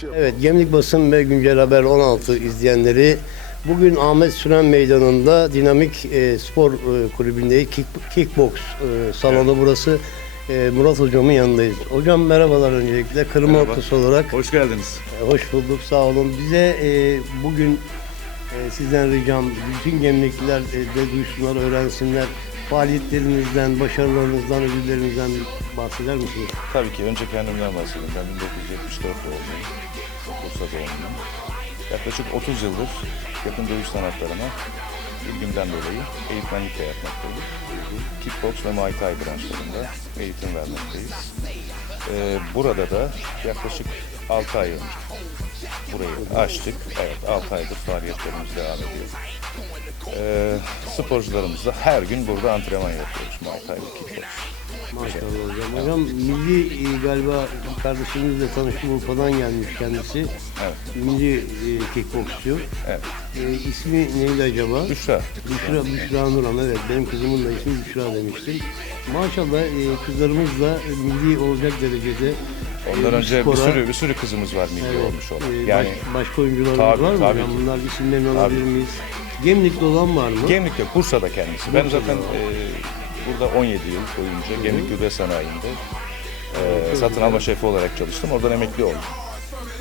şey. Evet, Gemlik Basın ve Güncel Haber 16 izleyenleri bugün Ahmet Süren Meydanı'nda Dinamik e, Spor e, Kulübü'ndeyiz. Kick, kickbox e, salonu burası. E, Murat Hocam'ın yanındayız. Hocam merhabalar öncelikle. Kırma Merhaba. noktası olarak Hoş geldiniz. e, hoş bulduk, sağ olun. Bize e, bugün e, sizden ricam bütün gemlikliler e, de duysunlar, öğrensinler. Faaliyetlerinizden, başarılarınızdan, ödüllerinizden bahseder misiniz? Tabii ki önce kendimden bahsedeyim. Ben 1974 doğumluyum. Bursa doğumluyum. Yaklaşık 30 yıldır yakın dövüş sanatlarına ilgimden dolayı eğitmenlik de yapmaktayım. Kickbox ve Muay Thai branşlarında eğitim vermekteyiz. Ee, burada da yaklaşık 6 ay önce burayı açtık. Evet 6 aydır faaliyetlerimiz devam ediyor. Ee, sporcularımızla her gün burada antrenman yapıyoruz Muay Thai ve Kickbox. Maşallah hocam. Hocam milli e, galiba kardeşimizle tanıştım Urfa'dan gelmiş kendisi. Evet. Milli e, kickboksçu. Evet. E, ismi neydi acaba? Büşra. Büşra, Büşra Nuran evet benim kızımın da ismi Büşra demiştim. Maşallah e, kızlarımız da e, milli olacak derecede e, Ondan önce bir spora- sürü bir sürü kızımız var milli olmuş olan. e, Yani baş- başka oyuncularımız Tabii, var mı tabii hocam? Bunlar isimlerini alabilir miyiz? Gemlik'te olan var mı? Gemlik'te, Bursa'da kendisi. Ben Bursa'da. zaten e, burada 17 yıl boyunca Gemlik Gübre Sanayi'nde e, satın alma şefi olarak çalıştım. Oradan emekli oldum.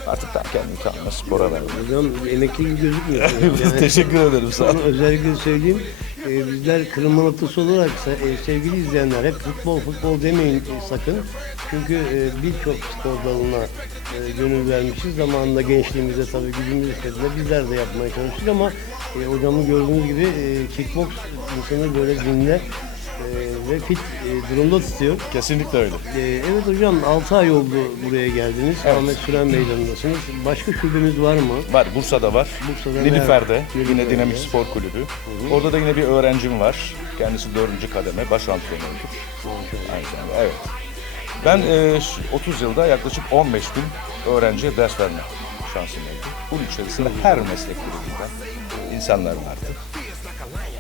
Artık daha kendimi tamamen spora verdim. Hocam emekli gibi gözükmüyorsunuz. Yani- Teşekkür ederim sağ olun. özellikle söyleyeyim. Ee, bizler kırılma noktası olarak e, sevgili izleyenler hep futbol futbol demeyin e, sakın. Çünkü e, birçok spor dalına e, gönül vermişiz. Zamanında gençliğimizde tabii gücümüz istediğinde bizler de yapmaya çalıştık ama e, hocamın gördüğünüz gibi e, kickbox insanı böyle zinde e, ve fit e, durumda tutuyor. Kesinlikle öyle. E, evet hocam 6 ay oldu buraya geldiniz. Evet. Ahmet Süren Meydanı'ndasınız. Başka şubemiz var mı? Var, Bursa'da var. Bursa'da Nilüfer'de, yine. Dinamik Spor Kulübü. Orada da yine bir öğrencim var. Kendisi dördüncü kademe, baş. Aynı zamanda, evet. Ben e, şu 30 yılda yaklaşık 15 bin öğrenciye ders verme şansım oldu. Bunun içerisinde her meslek grubundan insanlar vardı.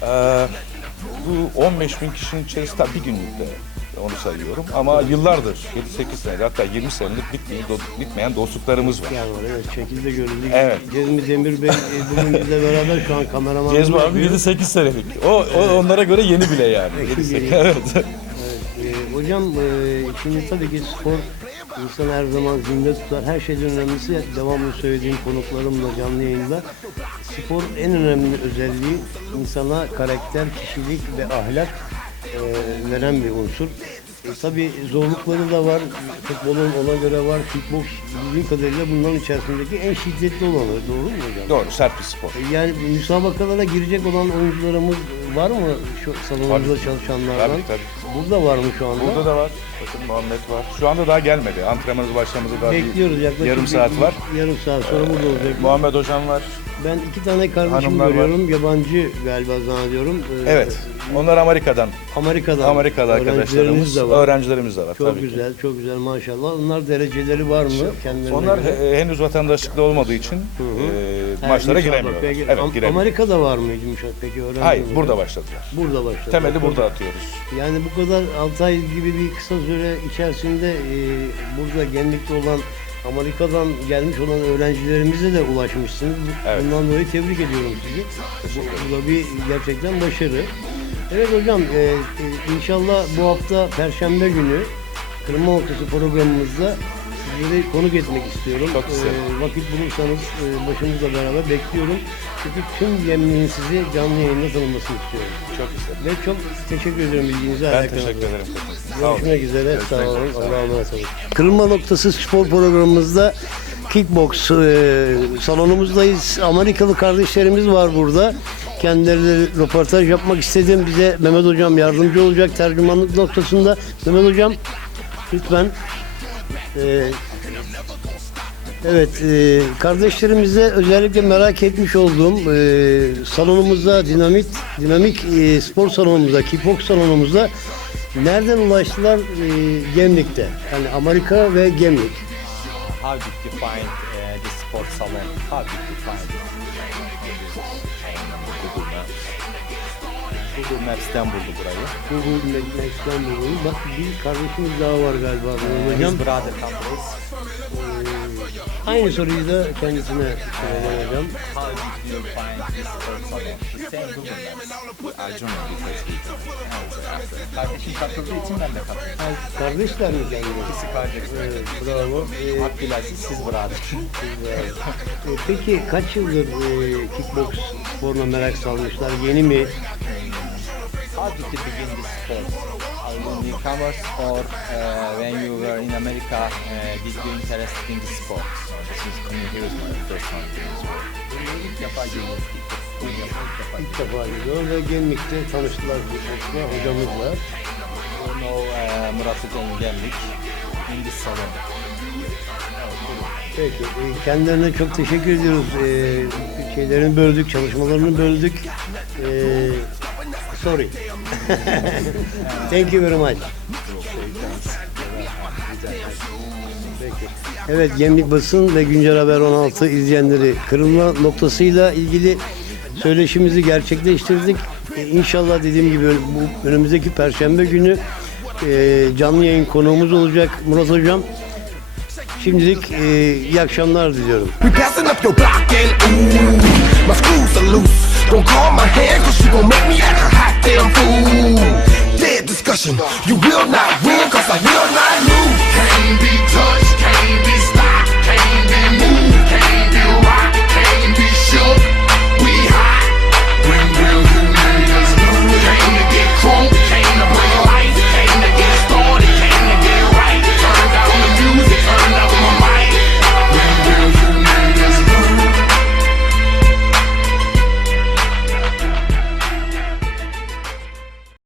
Ee, bu 15 bin kişinin içerisinde bir günlükte onu sayıyorum ama yıllardır 7-8 senedir hatta 20 senedir bitmeyen, bitmeyen dostluklarımız var. Yani var evet şekilde görüldü. Evet. Cezmi Demir Bey e, bugün bizle beraber şu an kameraman. Cezmi abi 7-8 senelik. O, o onlara göre yeni bile yani. Peki, 7-8, yeni. evet. E, hocam e, şimdi tabii ki spor insan her zaman zinde tutar. Her şeyden önemlisi devamlı söylediğim konuklarımla canlı yayında. Spor en önemli özelliği insana karakter, kişilik ve ahlak e, veren bir unsur. E, tabii zorlukları da var. Futbolun ona göre var. Kickbox bildiğim kadarıyla bunların içerisindeki en şiddetli olanı. Doğru mu hocam? Doğru, sert bir spor. Yani müsabakalara girecek olan oyuncularımız var mı şu salonumuzda Tabii. çalışanlardan? Tabii, tabii. Burada var mı şu anda? Burada da var. Bakın Muhammed var. Şu anda daha gelmedi. Antrenmanımız başlamadı daha Bekliyoruz yaklaşık yarım bir- saat var. Yarım saat sonra burada olacak. Muhammed hocam var. Ben iki tane kardeşim Hanımlar var. görüyorum. Yabancı galiba zannediyorum. Ee, Evet. Onlar Amerika'dan. Amerika'dan. Öğrencilerimiz arkadaşlarımız. de var. Öğrencilerimiz de var Çok tabii ki. güzel, çok güzel maşallah. Onlar dereceleri var mı kendilerine? Onlar göre? he- henüz vatandaşlıkta olmadığı için e, Ha, maçlara müsabaka- giremiyorlar. Peki, Evet, Am- giremiyor. Amerika'da var mıydı müşahede? Peki Hayır, mi? burada başladılar. Burada başladı. Temeli burada atıyoruz. Yani bu kadar 6 ay gibi bir kısa süre içerisinde e, burada gemlikte olan Amerika'dan gelmiş olan öğrencilerimize de ulaşmışsınız. Evet. Bundan dolayı tebrik ediyorum sizi. Bu, bu da bir gerçekten başarı. Evet hocam e, e, inşallah bu hafta Perşembe günü Kırma Noktası programımızda sizleri konuk etmek istiyorum. Çok isterim. E, vakit bulursanız e, başımızla beraber bekliyorum. Çünkü tüm gemliğin sizi canlı yayında tanımasını istiyorum. Çok isterim. Ve çok teşekkür ediyorum bilginize. Ben alakalı. teşekkür ederim. Görüşmek üzere. Sağ olun. Allah'a emanet olun. Kırılma noktası spor programımızda kickbox e, salonumuzdayız. Amerikalı kardeşlerimiz var burada. Kendileriyle röportaj yapmak istedim. Bize Mehmet Hocam yardımcı olacak tercümanlık noktasında. Mehmet Hocam lütfen. E, Evet, e, kardeşlerimize özellikle merak etmiş olduğum e, salonumuzda dinamik dinamik e, spor salonumuzda, kickbox salonumuzda nereden ulaştılar e, Gemlik'te? Yani Amerika ve Gemlik. how did you find uh, the sport salon? How did you find it? Google Maps'ten buldu burayı. Google Maps'ten dolayı. Bak bir kardeşimiz daha var galiba. His Hocam. brother companies. Aynı soruyu da kendisine soralım hocam. How did you find this spor salon? The same Google Maps. I joined because he did. Kardeşim katıldığı için ben de katıldım. Kardeşler mi kendisi? İkisi kardeş. Evet, bravo. Ee, Abdülaziz siz brother. e, peki kaç yıldır e, kickbox sporuna merak salmışlar? Yeni mi? How did you begin this sport? Are you newcomers or uh, when you were in America uh, did you interested in this sport? This is, I mean, he was my first time doing this work. İlk defa. İlk gidiyor ve Gemlik'te tanıştılar kickboxla hocamızla. You know uh, Murat Hocam geldik. In this salon. Peki, e, kendilerine çok teşekkür ediyoruz. E, şeylerini böldük, çalışmalarını böldük. E, sorry. Thank you very much. Evet, Gemlik Basın ve Güncel Haber 16 izleyenleri kırılma noktasıyla ilgili söyleşimizi gerçekleştirdik. E, İnşallah dediğim gibi bu önümüzdeki Perşembe günü e, canlı yayın konuğumuz olacak Murat Hocam. Şimdilik e, iyi akşamlar diliyorum. discussion. You will not win, cause I will not lose.